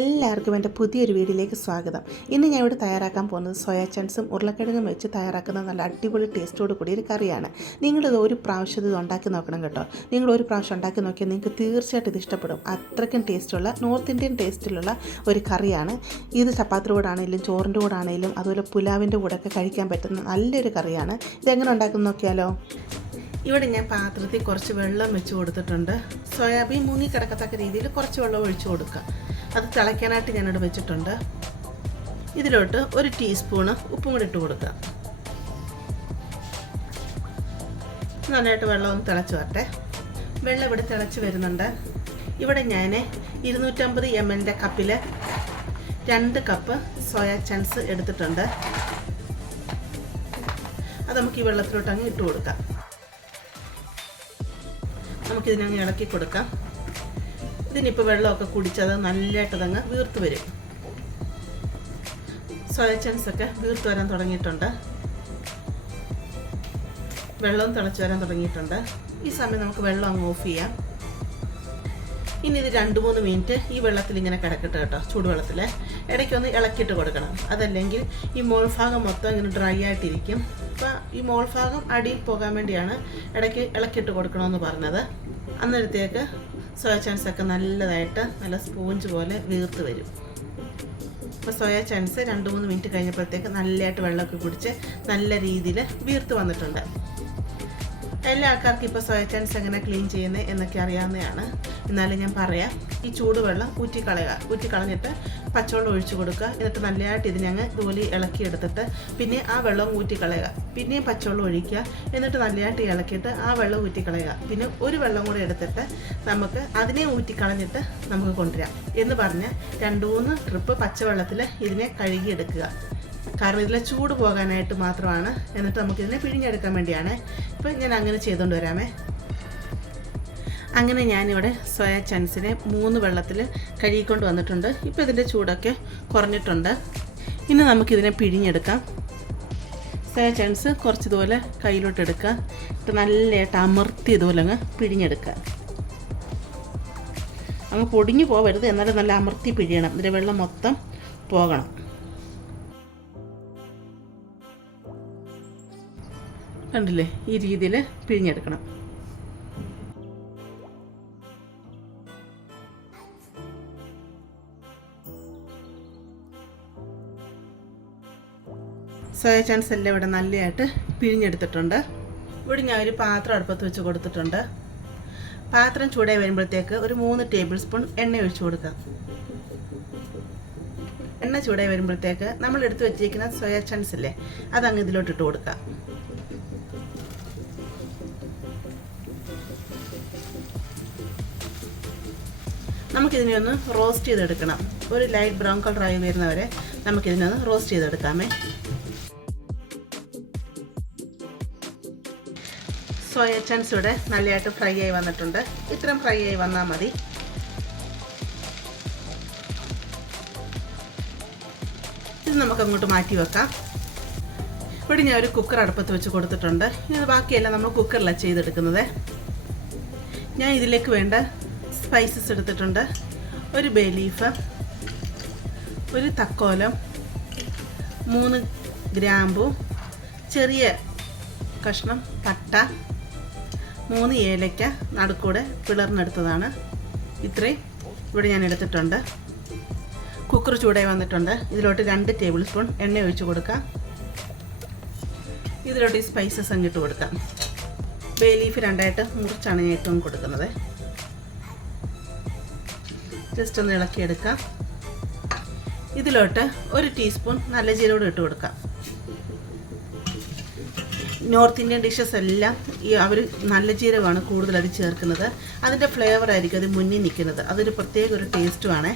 എല്ലാവർക്കും എൻ്റെ പുതിയൊരു വീഡിയോയിലേക്ക് സ്വാഗതം. ഇന്ന് ഞാൻ ഇവിടെ തയ്യാറാക്കാൻ പോകുന്നത് സോയാ ചങ്ക്സും ഉരുളക്കിഴങ്ങും വെച്ച് തയ്യാറാക്കുന്ന നല്ല അടിപൊളി ടേസ്റ്റോട് കൂടിയ ഒരു കറിയാണ്. നിങ്ങളിത് ഒരു പ്രാവശ്യം ഇത് ഉണ്ടാക്കി നോക്കണം കേട്ടോ. നിങ്ങൾ ഒരു പ്രാവശ്യം ഉണ്ടാക്കി നോക്കിയാൽ നിങ്ങൾക്ക് തീർച്ചയായിട്ടും ഇത് ഇഷ്ടപ്പെടും. അത്രയ്ക്കും ടേസ്റ്റുള്ള നോർത്ത് ഇന്ത്യൻ ടേസ്റ്റിലുള്ള ഒരു കറിയാണ്. ഇത് ചപ്പാത്തിയുടെ കൂടെ ആണെങ്കിലും ചോറിൻ്റെ കൂടെ ആണെങ്കിലും അതുപോലെ പുലാവിൻ്റെ കൂടെ ഒക്കെ കഴിക്കാൻ പറ്റുന്ന നല്ലൊരു കറിയാണ്. ഇതെങ്ങനെ ഉണ്ടാക്കുന്ന നോക്കിയാലോ. ഇവിടെ ഞാൻ പാത്രത്തിൽ കുറച്ച് വെള്ളം വെച്ച് കൊടുത്തിട്ടുണ്ട്. സോയാബീൻ മുങ്ങിക്കിടക്കത്തക്ക രീതിയിൽ കുറച്ച് വെള്ളം ഒഴിച്ചു കൊടുക്കുക. അത് തിളയ്ക്കാനായിട്ട് ഞാനിവിടെ വെച്ചിട്ടുണ്ട്. ഇതിലോട്ട് ഒരു ടീസ്പൂണ് ഉപ്പും കൂടി ഇട്ട് കൊടുക്കുക. നന്നായിട്ട് വെള്ളം ഒന്ന് തിളച്ച് വരട്ടെ. വെള്ളം ഇവിടെ തിളച്ച് വരുന്നുണ്ട്. ഇവിടെ ഞാൻ 250 ml കപ്പിൽ 2 കപ്പ് സോയാ ചങ്ക്സ് എടുത്തിട്ടുണ്ട്. അത് നമുക്ക് ഈ വെള്ളത്തിലോട്ട് അങ്ങ് ഇട്ട് കൊടുക്കാം. നമുക്കിതിനങ്ങ് ഇളക്കി കൊടുക്കാം. ഇതിനിപ്പോൾ വെള്ളമൊക്കെ കുടിച്ചത് നല്ലതായിട്ടതങ്ങ് വീർത്ത് വരും. സോയ ചങ്ക്സൊക്കെ വീർത്ത് വരാൻ തുടങ്ങിയിട്ടുണ്ട്. വെള്ളവും തിളച്ച് വരാൻ തുടങ്ങിയിട്ടുണ്ട്. ഈ സമയം നമുക്ക് വെള്ളം അങ്ങ് ഓഫ് ചെയ്യാം. ഇനി ഇത് 2-3 മിനിറ്റ് ഈ വെള്ളത്തിൽ ഇങ്ങനെ കിടക്കട്ടെ കേട്ടോ. ചൂടുവെള്ളത്തിൽ ഇടയ്ക്കൊന്ന് ഇളക്കിയിട്ട് കൊടുക്കണം. അതല്ലെങ്കിൽ ഈ മോൾഭാഗം മൊത്തം ഇങ്ങനെ ഡ്രൈ ആയിട്ടിരിക്കും. അപ്പോൾ ഈ മോൾഭാഗം അടിയിൽ പോകാൻ വേണ്ടിയാണ് ഇടയ്ക്ക് ഇളക്കിയിട്ട് കൊടുക്കണമെന്ന് പറഞ്ഞത്. അന്നേരത്തേക്ക് സോയ ചങ്ക്സൊക്കെ നല്ലതായിട്ട് നല്ല സ്പോഞ്ച് പോലെ വീർത്ത് വരും. അപ്പോൾ സോയ ചങ്ക്സ് 2-3 മിനിറ്റ് കഴിഞ്ഞപ്പോഴത്തേക്ക് നല്ലതായിട്ട് വെള്ളമൊക്കെ കുടിച്ച് നല്ല രീതിയിൽ വീർത്ത് വന്നിട്ടുണ്ട്. എല്ലാ ആൾക്കാർക്കും ഇപ്പോൾ സോയ ചങ്ക്സ് എങ്ങനെ ക്ലീൻ ചെയ്യുന്നത് എന്നൊക്കെ അറിയാവുന്നതാണ്. എന്നാലും ഞാൻ പറയാം. ഈ ചൂടുവെള്ളം ഊറ്റിക്കളഞ്ഞിട്ട് പച്ചവെള്ളം ഒഴിച്ചു കൊടുക്കുക. എന്നിട്ട് നല്ലതായിട്ട് ഇതിനങ്ങ് ഇതുപോലെ ഇളക്കിയെടുത്തിട്ട് പിന്നെ ആ വെള്ളം ഊറ്റിക്കളയുക. പിന്നെയും പച്ചവെള്ളം ഒഴിക്കുക. എന്നിട്ട് നല്ലതായിട്ട് ഇളക്കിയിട്ട് ആ വെള്ളം ഊറ്റിക്കളയുക. പിന്നെ ഒരു വെള്ളം കൂടെ എടുത്തിട്ട് നമുക്ക് അതിനെ ഊറ്റിക്കളഞ്ഞിട്ട് നമുക്ക് കൊണ്ടുവരാം എന്ന് പറഞ്ഞ് 2-3 ട്രിപ്പ് പച്ചവെള്ളത്തിൽ ഇതിനെ കഴുകിയെടുക്കുക. കാരണം ഇതിലെ ചൂട് പോകാനായിട്ട് മാത്രമാണ്. എന്നിട്ട് നമുക്കിതിനെ പിഴിഞ്ഞെടുക്കാൻ വേണ്ടിയാണ്. ഇപ്പം ഞാൻ അങ്ങനെ ചെയ്തുകൊണ്ട് വരാമേ. അങ്ങനെ ഞാനിവിടെ സോയ ചങ്ക്സിനെ 3 വെള്ളത്തിൽ കഴുകിക്കൊണ്ട് വന്നിട്ടുണ്ട്. ഇപ്പോൾ ഇതിൻ്റെ ചൂടൊക്കെ കുറഞ്ഞിട്ടുണ്ട്. ഇനി നമുക്കിതിനെ പിഴിഞ്ഞെടുക്കാം. സോയ ചങ്ക്സ് കുറച്ച് ഇതുപോലെ കയ്യിലോട്ട് എടുക്കുക. ഇപ്പം നല്ലതായിട്ട് അമർത്തി ഇതുപോലെ അങ്ങ് പിഴിഞ്ഞെടുക്കുക. അങ്ങ് പൊടിഞ്ഞു പോകരുത്, എന്നാലും നല്ല അമർത്തി പിഴിയണം. ഇതിൻ്റെ വെള്ളം മൊത്തം പോകണം. കണ്ടില്ലേ, ഈ രീതിയിൽ പിഴിഞ്ഞെടുക്കണം. സോയ ചങ്ക്സ് എല്ലാം ഇവിടെ നല്ലതായിട്ട് പിഴിഞ്ഞെടുത്തിട്ടുണ്ട്. ഇവിടെ ഞാൻ ഒരു പാത്രം അടുപ്പത്ത് വെച്ച് കൊടുത്തിട്ടുണ്ട്. പാത്രം ചൂടായി വരുമ്പോഴത്തേക്ക് ഒരു 3 ടേബിൾ സ്പൂൺ എണ്ണ ഒഴിച്ചു കൊടുക്കാം. എണ്ണ ചൂടായി വരുമ്പോഴത്തേക്ക് നമ്മൾ എടുത്ത് വെച്ചിരിക്കുന്ന സോയ ചങ്ക്സ് ഇല്ലേ, അതങ്ങ് ഇതിലോട്ട് ഇട്ട് കൊടുക്കാം. നമുക്കിതിനെ ഒന്ന് റോസ്റ്റ് ചെയ്തെടുക്കണം. ഒരു ലൈറ്റ് ബ്രൗൺ കളറായി വരുന്നവരെ നമുക്കിതിനെ ഒന്ന് റോസ്റ്റ് ചെയ്തെടുക്കാമേ. സോയ ചങ്ക്സ് ഇവിടെ നല്ലതായിട്ട് ഫ്രൈ ആയി വന്നിട്ടുണ്ട്. ഇത്രയും ഫ്രൈ ആയി വന്നാൽ മതി. ഇത് നമുക്കങ്ങോട്ട് മാറ്റി വെക്കാം. ഇവിടെ ഞാൻ ഒരു കുക്കർ അടുപ്പത്ത് വെച്ച് കൊടുത്തിട്ടുണ്ട്. ഇനി ബാക്കിയെല്ലാം നമ്മൾ കുക്കറിലാണ് ചെയ്തെടുക്കുന്നത്. ഞാൻ ഇതിലേക്ക് വേണ്ട സ്പൈസസ് എടുത്തിട്ടുണ്ട്. ഒരു ബേ ലീഫ്, ഒരു തക്കോലം, 3 ഗ്രാമ്പു, ചെറിയ കഷ്ണം പട്ട, 3 ഏലക്ക നടുക്കൂടെ പിളർന്നെടുത്തതാണ്. ഇത്രയും ഇവിടെ ഞാൻ എടുത്തിട്ടുണ്ട്. കുക്കർ ചൂടായി വന്നിട്ടുണ്ട്. ഇതിലോട്ട് 2 ടേബിൾ സ്പൂൺ എണ്ണ ഒഴിച്ച് കൊടുക്കാം. ഇതിലോട്ട് ഈ സ്പൈസസ് അങ്ങിട്ട് കൊടുക്കാം. ബേ ലീഫ് 2ആയിട്ട് മുറിച്ചാണ് ഞാൻ ഏറ്റവും കൊടുക്കുന്നത്. ജസ്റ്റ് ഒന്ന് ഇളക്കിയെടുക്കാം. ഇതിലോട്ട് 1 ടീസ്പൂൺ നല്ല ജീരകം ഇട്ട് കൊടുക്കാം. നോർത്ത് ഇന്ത്യൻ ഡിഷസ് എല്ലാം അവർ നല്ല ജീരകമാണ് കൂടുതൽ അത് ചേർക്കുന്നത്. അതിൻ്റെ ഫ്ലേവർ ആയിരിക്കും അത് മുന്നിൽ നിൽക്കുന്നത്. അതൊരു പ്രത്യേക ഒരു ടേസ്റ്റുമാണ്.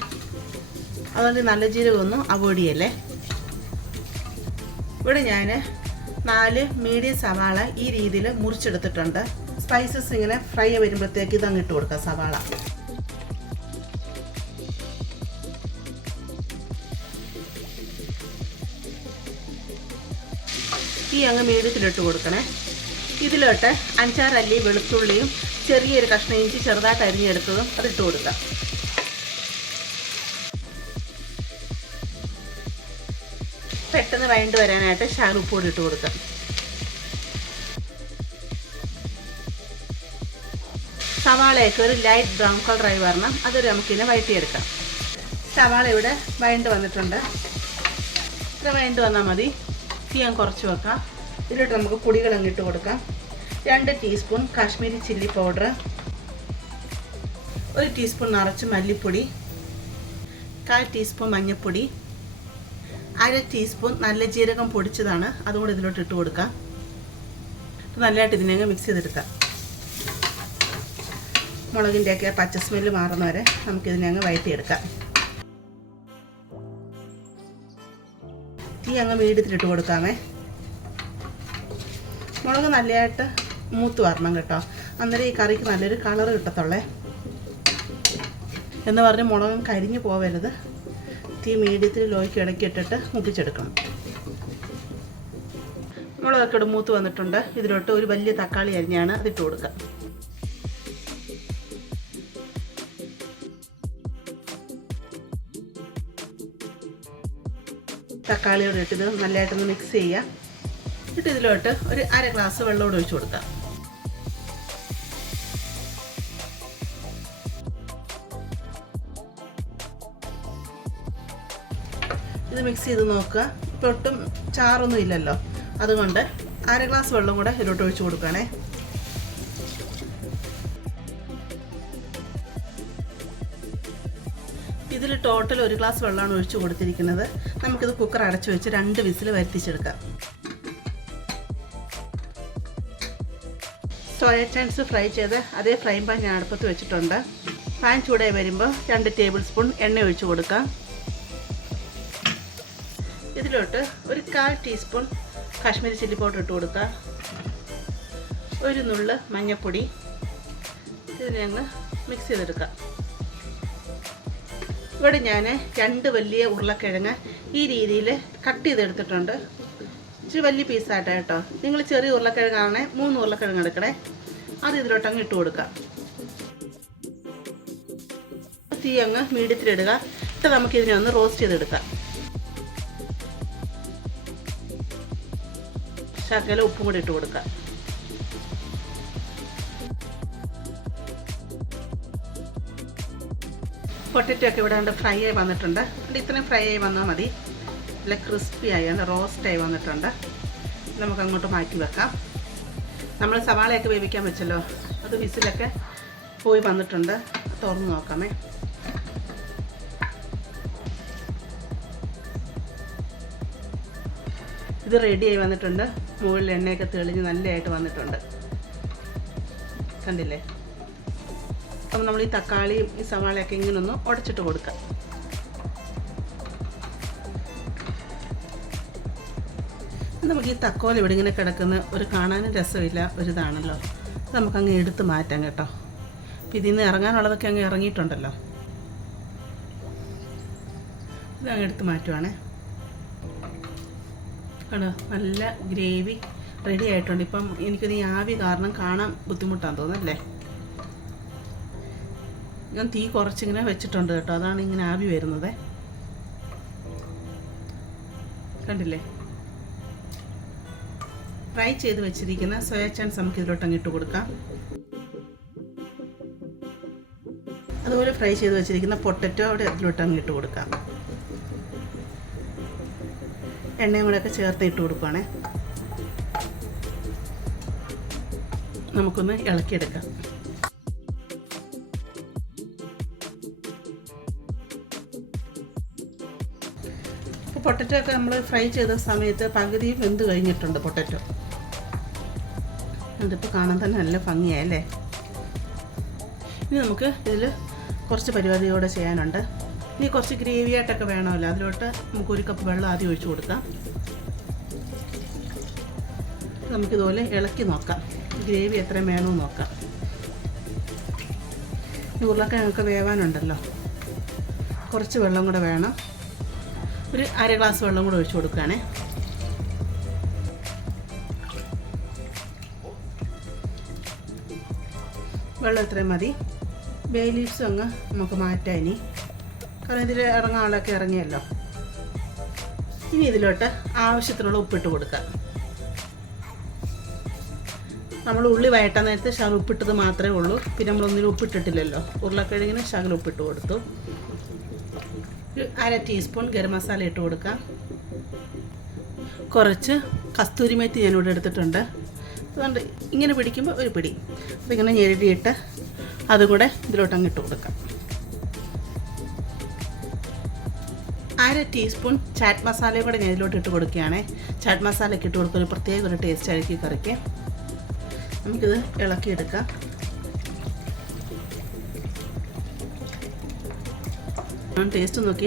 അതുകൊണ്ട് നല്ല ജീരകം ഒന്നും അവോയ്ഡ് ചെയ്യല്ലേ. ഇവിടെ ഞാൻ 4 മീഡിയം സവാള ഈ രീതിയിൽ മുറിച്ചെടുത്തിട്ടുണ്ട്. സ്പൈസസ് ഇങ്ങനെ ഫ്രൈ വരുമ്പോഴത്തേക്ക് ഇതങ്ങ് ഇട്ട് കൊടുക്കാം. സവാള ഈ അങ്ങ് മീഡിയത്തിലിട്ട് കൊടുക്കണേ. ഇതിലോട്ട് 5-6 അല്ലി വെളുത്തുള്ളിയും ചെറിയൊരു കഷ്ണം ഇഞ്ചി ചെറുതായിട്ട് അരിഞ്ഞെടുത്തതും അതിട്ട് കൊടുക്കാം. പെട്ടെന്ന് വഴണ്ട് വരാനായിട്ട് ശകലം ഉപ്പുകൂടി ഇട്ട് കൊടുക്കാം. സവാളയൊക്കെ ഒരു ലൈറ്റ് ബ്രൗൺ കളറായി വരണം, അതൊരു നമുക്കിനെ വഴറ്റിയെടുക്കാം. സവാള ഇവിടെ വഴണ്ട് വന്നിട്ടുണ്ട്. ഇത്ര വഴണ്ട് വന്നാൽ മതി. തീ ഞാൻ കുറച്ച് വെക്കാം. ഇതിലോട്ട് നമുക്ക് പൊടികൾ അങ്ങിട്ട് കൊടുക്കാം. 2 teaspoon Kashmiri chilli powder, 1 teaspoon നിറച്ച് മല്ലിപ്പൊടി, 1/4 ടീസ്പൂൺ മഞ്ഞൾപ്പൊടി, 1/2 ടീസ്പൂൺ നല്ല ജീരകം പൊടിച്ചതാണ്, അതുകൂടി ഇതിലോട്ട് ഇട്ട് കൊടുക്കാം. നല്ലതായിട്ട് ഇതിനെ മിക്സ് ചെയ്തെടുക്കാം. മുളകിൻ്റെയൊക്കെ പച്ച സ്മെല്ല് മാറുന്നവരെ നമുക്കിതിനെ അങ്ങ് വഴറ്റിയെടുക്കാം. തീ അങ്ങ് മീഡിയത്തിലിട്ട് കൊടുക്കാമേ. മുളക് നല്ലതായിട്ട് മൂത്ത് വരണം കേട്ടോ, അന്നേരം ഈ കറിക്ക് നല്ലൊരു കളറ് കിട്ടത്തുള്ളേ. എന്ന് പറഞ്ഞ് മുളകും കരിഞ്ഞു പോവരുത്. തീ മീഡിയത്തിൽ ലോയ്ക്ക് ഇടയ്ക്ക് ഇട്ടിട്ട് മുപ്പിച്ചെടുക്കണം. മുളകൊക്കെ ഇവിടെ മൂത്ത് വന്നിട്ടുണ്ട്. ഇതിലോട്ട് ഒരു വലിയ തക്കാളി അരിഞ്ഞാണ് അതിട്ട് കൊടുക്കുക. തക്കാളിയോട് ഇട്ടിത് നല്ലതായിട്ടൊന്ന് മിക്സ് ചെയ്യുക. എന്നിട്ട് ഇതിലോട്ട് ഒരു 1/2 ഗ്ലാസ് വെള്ളം ഒഴിച്ച് കൊടുക്കാം. ഇത് മിക്സ് ചെയ്ത് നോക്കുക. ഇപ്പോൾ ഒട്ടും ചാറൊന്നും ഇല്ലല്ലോ, അതുകൊണ്ട് 1/2 ഗ്ലാസ് വെള്ളം കൂടെ ഇതിലോട്ട് ഒഴിച്ച് കൊടുക്കണേ. ഇതിൽ ടോട്ടൽ 1 ഗ്ലാസ് വെള്ളമാണ് ഒഴിച്ച് കൊടുത്തിരിക്കുന്നത്. നമുക്കിത് കുക്കർ അടച്ചു വെച്ച് 2 വിസിൽ വരുത്തിച്ചെടുക്കാം. സോയ ചങ്ക്സ് ഫ്രൈ ചെയ്ത് അതേ ഫ്രൈ പാൻ ഞാൻ അടുപ്പത്ത് വെച്ചിട്ടുണ്ട്. പാൻ ചൂടായി വരുമ്പോൾ 2 ടേബിൾ സ്പൂൺ എണ്ണ ഒഴിച്ച് കൊടുക്കാം. ഇതിലോട്ട് ഒരു 1/4 ടീസ്പൂൺ കാശ്മീരി ചില്ലി പൗഡർ ഇട്ട് കൊടുക്കുക. ഒരു നുള്ള് മഞ്ഞൾപ്പൊടി. ഇതിനെ അങ്ങ് മിക്സ് ചെയ്തെടുക്കാം. ഇവിടെ ഞാൻ 2 വലിയ ഉരുളക്കിഴങ്ങ് ഈ രീതിയിൽ കട്ട് ചെയ്തെടുത്തിട്ടുണ്ട്. ഇച്ചിരി വലിയ പീസായിട്ട് കേട്ടോ. നിങ്ങൾ ചെറിയ ഉരുളക്കിഴങ്ങാണെങ്കിൽ 3 ഉരുളക്കിഴങ്ങ് എടുക്കണേ. അത് ഇതിലോട്ട് അങ്ങ് ഇട്ട് കൊടുക്കാം. തീ അങ്ങ് മീഡിയത്തിലിടുക. എന്നിട്ട് നമുക്കിതിനെ ഒന്ന് റോസ്റ്റ് ചെയ്തെടുക്കാം. ശകലം ഉപ്പും കൂടി ഇട്ട് കൊടുക്കാം. പൊട്ടറ്റോ ഒക്കെ ഇവിടെ ഉണ്ട് ഫ്രൈ ആയി വന്നിട്ടുണ്ട്. അതുകൊണ്ട് ഇത്രയും ഫ്രൈ ആയി വന്നാൽ മതി. നല്ല ക്രിസ്പി ആയി റോസ്റ്റായി വന്നിട്ടുണ്ട്. നമുക്ക് അങ്ങോട്ട് മാറ്റി വെക്കാം. നമ്മൾ സവാളയൊക്കെ വേവിക്കാൻ വെച്ചല്ലോ, അത് വിസിലൊക്കെ പോയി വന്നിട്ടുണ്ട്. തുറന്ന് നോക്കാമേ. ഇത് റെഡിയായി വന്നിട്ടുണ്ട്. മുകളിൽ എണ്ണയൊക്കെ തെളിഞ്ഞ് നല്ലതായിട്ട് വന്നിട്ടുണ്ട്. കണ്ടില്ലേ? അപ്പം നമ്മൾ ഈ തക്കാളിയും ഈ സവാളയൊക്കെ ഇങ്ങനെ ഒന്ന് ഉടച്ചിട്ട് കൊടുക്കാം. നമുക്ക് ഈ തക്കോല ഇവിടെ ഇങ്ങനെ കിടക്കുന്ന ഒരു കാണാനും രസമില്ല ഒരിതാണല്ലോ. നമുക്കങ്ങ് എടുത്ത് മാറ്റാം കേട്ടോ. അപ്പം ഇതിൽ നിന്ന് ഇറങ്ങാനുള്ളതൊക്കെ അങ്ങ് ഇറങ്ങിയിട്ടുണ്ടല്ലോ. ഇതങ്ങ് എടുത്ത് മാറ്റുവാണേ. കണ്ടോ, നല്ല ഗ്രേവി റെഡി ആയിട്ടുണ്ട്. ഇപ്പം എനിക്കൊരു ഈ ആവി കാരണം കാണാൻ ബുദ്ധിമുട്ടാന്ന് തോന്നുന്നല്ലേ. ഞാൻ തീ കുറച്ചിങ്ങനെ വെച്ചിട്ടുണ്ട് കേട്ടോ, അതാണ് ഇങ്ങനെ ആവി വരുന്നത്. കണ്ടില്ലേ? ഫ്രൈ ചെയ്ത് വെച്ചിരിക്കുന്ന സോയ ചങ്ക്സ് നമുക്ക് ഇതിലോട്ടങ്ങ് ഇട്ട് കൊടുക്കാം. അതുപോലെ ഫ്രൈ ചെയ്ത് വെച്ചിരിക്കുന്ന പൊട്ടറ്റോ അവിടെ ഇതിലോട്ടങ്ങ് ഇട്ട് കൊടുക്കാം. എണ്ണയും കൂടെയൊക്കെ ചേർത്ത് ഇട്ട് കൊടുക്കുകയാണേ. നമുക്കൊന്ന് ഇളക്കിയെടുക്കാം. ഇപ്പോൾ പൊട്ടറ്റോ ഒക്കെ നമ്മൾ ഫ്രൈ ചെയ്ത സമയത്ത് പകുതിയും വെന്ത് കഴിഞ്ഞിട്ടുണ്ട് പൊട്ടറ്റോ. ഇതിപ്പോൾ കാണാൻ തന്നെ നല്ല ഭംഗിയായല്ലേ. ഇനി നമുക്ക് ഇതിൽ കുറച്ച് പരിപാടിയോടെ ചെയ്യാനുണ്ട്. ഇനി കുറച്ച് ഗ്രേവി ആയിട്ടൊക്കെ വേണമല്ലോ. അതിലോട്ട് നമുക്ക് 1 കപ്പ് വെള്ളം ആദ്യം ഒഴിച്ച് കൊടുക്കാം. നമുക്കിതുപോലെ ഇളക്കി നോക്കാം, ഗ്രേവി എത്രയും വേണമെന്ന് നോക്കാം. ഉരുളക്കിഴങ്ങൊക്കെ വേവാനുണ്ടല്ലോ, കുറച്ച് വെള്ളം കൂടെ വേണം. ഒരു 1/2 ഗ്ലാസ് വെള്ളം കൂടെ ഒഴിച്ച് കൊടുക്കുകയാണേ. വെള്ളം ഇത്രയും മതി. ബേ ലീവ്സും അങ്ങ് നമുക്ക് മാറ്റാം ഇനി, കാരണം ഇതിൽ ഇറങ്ങാനുള്ളതൊക്കെ ഇറങ്ങിയല്ലോ. ഇനി ഇതിലോട്ട് ആവശ്യത്തിനുള്ള ഉപ്പിട്ട് കൊടുക്കുക. നമ്മൾ ഉള്ളി വഴറ്റാൻ നേരത്തെ ശകലം ഉപ്പിട്ടത് മാത്രമേ ഉള്ളൂ. പിന്നെ നമ്മളൊന്നിനും ഉപ്പിട്ടിട്ടില്ലല്ലോ. ഉരുളക്കിഴങ്ങിന് ശകലം ഉപ്പിട്ട് കൊടുത്തു. ഒരു 1/2 ടീസ്പൂൺ ഗരം മസാല ഇട്ട് കൊടുക്കാം. കുറച്ച് കസ്തൂരി മേത്തി ഞാനിവിടെ എടുത്തിട്ടുണ്ട്. അതുകൊണ്ട് ഇങ്ങനെ പിടിക്കുമ്പോൾ ഒരു പിടി അതിങ്ങനെ ഞെരടിയിട്ട് അതും കൂടെ ഇതിലോട്ടങ്ങ് ഇട്ട് കൊടുക്കാം. 1/2 ടീസ്പൂൺ ചാറ്റ് മസാലയും കൂടെ ഞാൻ ഇതിലോട്ട് ഇട്ട് കൊടുക്കുകയാണേ. ചാറ്റ് മസാലയൊക്കെ ഇട്ട് കൊടുക്കുന്ന പ്രത്യേക ഒരു ടേസ്റ്റ് ആയിരിക്കും കറിക്ക്. നമുക്കിത് ഇളക്കിയെടുക്കാം. ടേസ്റ്റ് നോക്കി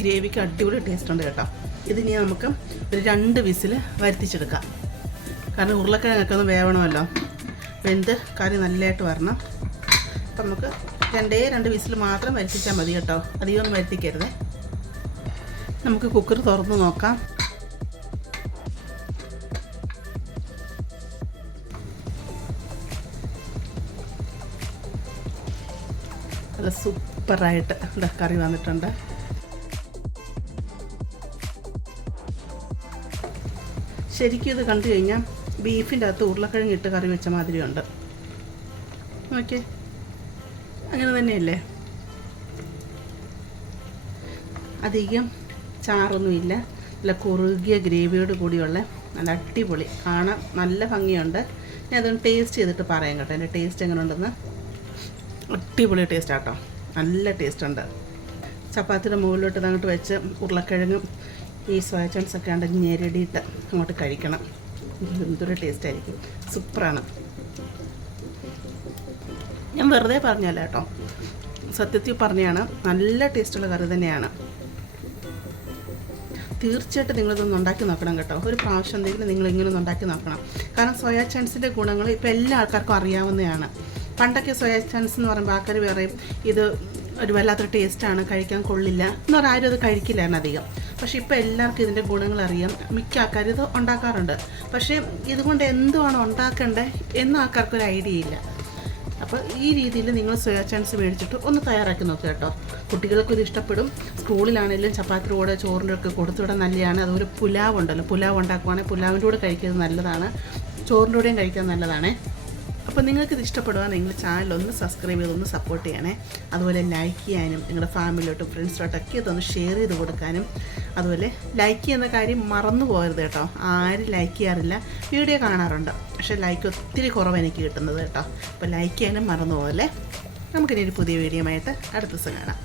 ഗ്രേവിക്ക് അടിപൊളി ടേസ്റ്റ് ഉണ്ട് കേട്ടോ. ഇതിനി നമുക്ക് ഒരു 2 വിസിൽ വരുത്തിച്ചെടുക്കാം. കാരണം ഉരുളക്കിഴങ്ങൊക്കെ ഒന്ന് വേവണമല്ലോ. വെന്ത് കറി നല്ലതായിട്ട് വരണം. അപ്പം നമുക്ക് 2 വിസിൽ മാത്രം വരുത്തിച്ചാൽ മതി കേട്ടോ. അധികം ഒന്നും വരുത്തിക്കരുത്. നമുക്ക് കുക്കർ തുറന്ന് നോക്കാം. അത് സൂപ്പറായിട്ട് കറി വന്നിട്ടുണ്ട്. ശരിക്കും ഇത് കണ്ടു കഴിഞ്ഞാൽ ബീഫിൻ്റെ അകത്ത് ഉരുളക്കിഴങ്ങ് ഇട്ട് കറി വെച്ച മാതിരിയുണ്ട്. ഓക്കെ, അങ്ങനെ തന്നെയല്ലേ? അധികം ചാറൊന്നുമില്ല. നല്ല കുറുകിയ ഗ്രേവിയോട് കൂടിയുള്ള നല്ല അടിപൊളി, കാണാൻ നല്ല ഭംഗിയുണ്ട്. ഞാൻ അതൊന്ന് ടേസ്റ്റ് ചെയ്തിട്ട് പറയാം കേട്ടോ എൻ്റെ ടേസ്റ്റ് എങ്ങനെ ഉണ്ടെന്ന്. അടിപൊളി ടേസ്റ്റ് ആട്ടോ, നല്ല ടേസ്റ്റ് ഉണ്ട്. ചപ്പാത്തിയുടെ മുകളിലോട്ട് അങ്ങോട്ട് വെച്ച് ഉരുളക്കിഴങ്ങും ഈ സോയ ചങ്ക്സൊക്കെ ഉണ്ടെങ്കിൽ ഞെരടിയിട്ട് അങ്ങോട്ട് കഴിക്കണം. എന്തൊരു ടേസ്റ്റ് ആയിരിക്കും, സൂപ്പറാണ്. ഞാൻ വെറുതെ പറഞ്ഞല്ല കേട്ടോ, സത്യത്തിൽ പറഞ്ഞാണ്. നല്ല ടേസ്റ്റുള്ള കറി തന്നെയാണ്. തീർച്ചയായിട്ടും നിങ്ങളിതൊന്ന് ഉണ്ടാക്കി നോക്കണം കേട്ടോ. ഒരു പ്രാവശ്യം എന്തെങ്കിലും നിങ്ങളിങ്ങനെ ഒന്ന് ഉണ്ടാക്കി നോക്കണം. കാരണം സോയ ചങ്ക്സിൻ്റെ ഗുണങ്ങൾ ഇപ്പോൾ എല്ലാ ആൾക്കാർക്കും അറിയാവുന്നതാണ്. പണ്ടൊക്കെ സോയ ചങ്ക്സ് എന്ന് പറയുമ്പോൾ ആൾക്കാർ പറയും ഇത് ഒരു വല്ലാത്തൊരു ടേസ്റ്റാണ്, കഴിക്കാൻ കൊള്ളില്ല എന്ന് പറഞ്ഞാൽ ആരും അത് കഴിക്കില്ലായിരുന്നു അധികം. പക്ഷേ ഇപ്പോൾ എല്ലാവർക്കും ഇതിൻ്റെ ഗുണങ്ങൾ അറിയാം. മിക്ക ആൾക്കാരും ഇത് ഉണ്ടാക്കാറുണ്ട്. പക്ഷേ ഇതുകൊണ്ട് എന്തുവാണ് ഉണ്ടാക്കേണ്ടത് എന്ന് ആൾക്കാർക്കൊരു ഐഡിയ ഇല്ല. അപ്പോൾ ഈ രീതിയിൽ നിങ്ങൾ സോയ ചങ്ക്സ് മേടിച്ചിട്ട് ഒന്ന് തയ്യാറാക്കി നോക്കുക കേട്ടോ. കുട്ടികൾക്കും ഇത് ഇഷ്ടപ്പെടും. സ്കൂളിലാണെങ്കിലും ചപ്പാത്തിയുടെ കൂടെ ചോറിൻ്റെ ഒക്കെ കൊടുത്തുവിടാൻ നല്ലതാണ്. അതുപോലെ പുലാവ് ഉണ്ടല്ലോ, പുലാവ് ഉണ്ടാക്കുവാണെങ്കിൽ പുലാവിൻ്റെ കൂടെ കഴിക്കുന്നത് നല്ലതാണ്. ചോറിൻ്റെ കൂടെയും കഴിക്കാൻ നല്ലതാണ്. അപ്പോൾ നിങ്ങൾക്കിത് ഇഷ്ടപ്പെടുവാണെങ്കിൽ നിങ്ങൾ ചാനലൊന്ന് സബ്സ്ക്രൈബ് ചെയ്തൊന്ന് സപ്പോർട്ട് ചെയ്യണേ. അതുപോലെ ലൈക്ക് ചെയ്യാനും നിങ്ങളുടെ ഫാമിലിയോട്ടും ഫ്രണ്ട്സിലോട്ടൊക്കെ ഇതൊന്ന് ഷെയർ ചെയ്ത് കൊടുക്കാനും. അതുപോലെ ലൈക്ക് ചെയ്യുന്ന കാര്യം മറന്നു പോകരുത് കേട്ടോ. ആരും ലൈക്ക് ചെയ്യാറില്ല. വീഡിയോ കാണാറുണ്ട്, പക്ഷേ ലൈക്ക് ഒത്തിരി കുറവ് എനിക്ക് കിട്ടുന്നത് കേട്ടോ. അപ്പോൾ ലൈക്ക് ചെയ്യാനും മറന്നു പോകല്ലേ. നമുക്കിനി ഒരു പുതിയ വീഡിയോ ആയിട്ട് അടുത്ത ദിവസം കാണാം.